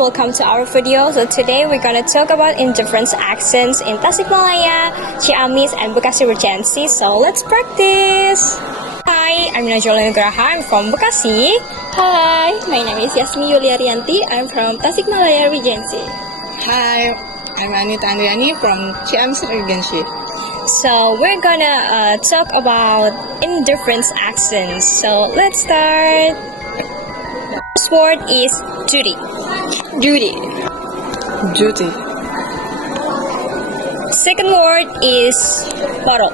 welcome to our video. So today we're gonna talk about indifferent accents in Tasikmalaya, Ciamis, and Bekasi Regency. So let's practice. Hi, I'm Najwa Nugraha. I'm from Bekasi. Hi, my name is Yasmi Yuliarianti. I'm from Tasikmalaya Regency. Hi, I'm Anita Andriani from Ciamis Regency. So we're gonna talk about indifferent accents. So let's start. First word is duty. Judy. Duty. Second word is bottle.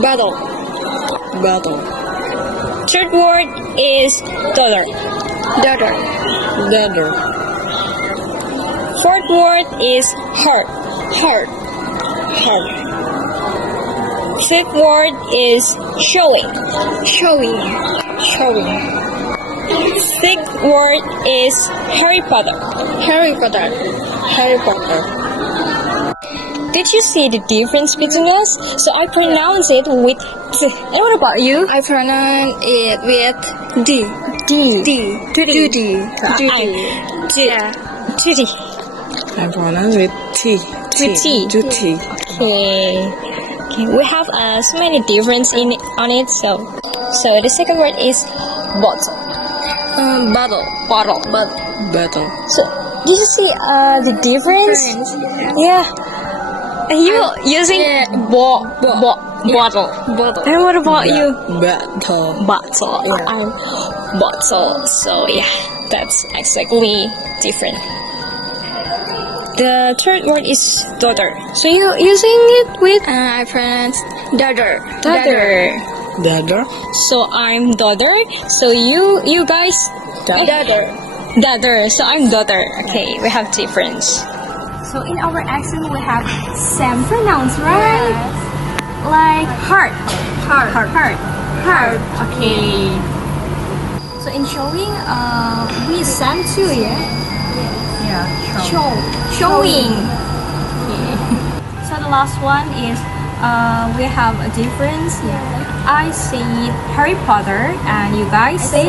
Battle. Battle. Third word is dollar. Daughter. Daughter. Fourth word is heart. Heart. Heart. Fifth word is showing. Showing. Showing. Sixth word is Harry Potter. Harry Potter. Harry Potter. Did you see the difference between us? So I pronounce it with T. And what about you? I pronounce it with D. D. D. Duty. Duty. Yeah. Duty. I pronounce it T. With T. Duty. Okay. We have so many difference on it. So the second word is bottle. Battle. Bottle. Battle. So did you see the difference? Yeah. You using bottle. Bottle. And what about you? Battle. Bottle. Yeah. I'm bottle. So yeah, that's exactly different. The third word is daughter. So you using it with I pronounce daughter. daughter. Daughter. So I'm daughter. So you guys daughter. So I'm daughter. Okay, we have difference. So in our accent we have same pronouns, right? Like heart. Okay. So in showing, we send to yeah. Showing. Okay. So the last one is we have a difference. I say Harry Potter and you guys say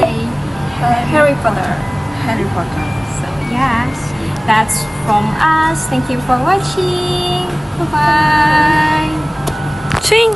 Harry Potter. Harry Potter. so yes. That's from us. Thank you for watching. Bye bye. Ching.